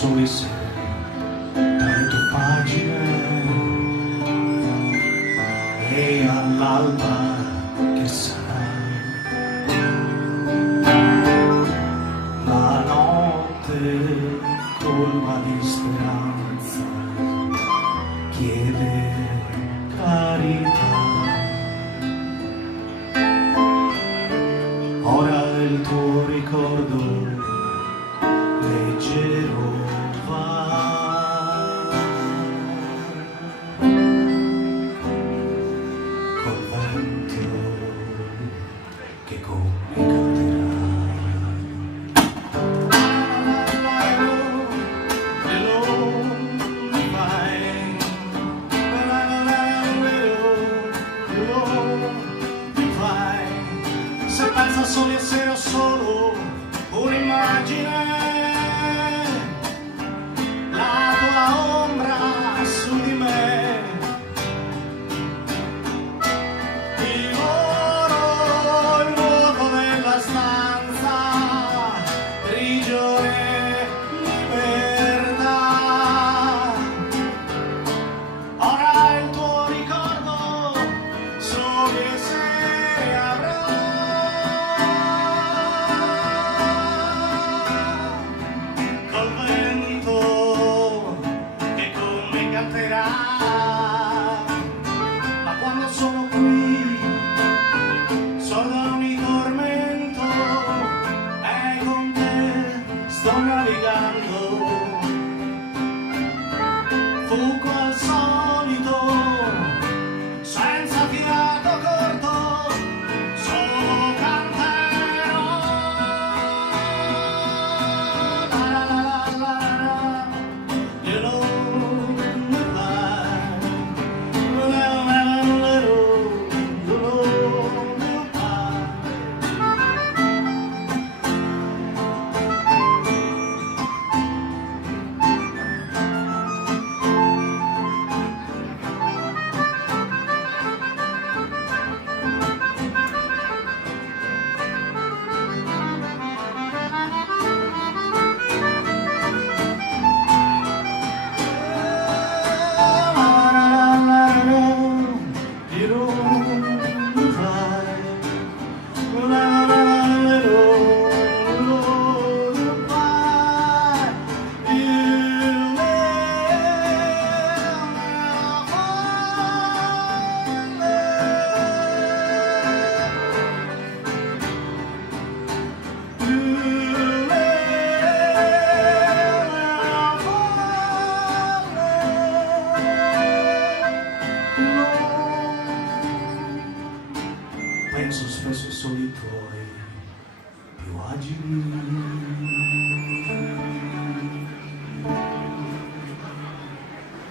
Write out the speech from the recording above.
sole se dalle tue pagine e all'alba che sarà la notte colma di speranza chiede carità. Ora il tuo ricordo leggero va, col vento che come canterà. Se pensa solo essere solo un'immagine, la tua ombra su di me, divoro il vuoto della stanza, prigione, libertà. Ora il tuo ricordo sole se avrà. Ma quando sono qui, sordo mi tormento e con te sto navigando. Fuggo al solito, senza fiato corto, solo canterò. La la la la la, you know. Penso spesso ai soli tuoi più agili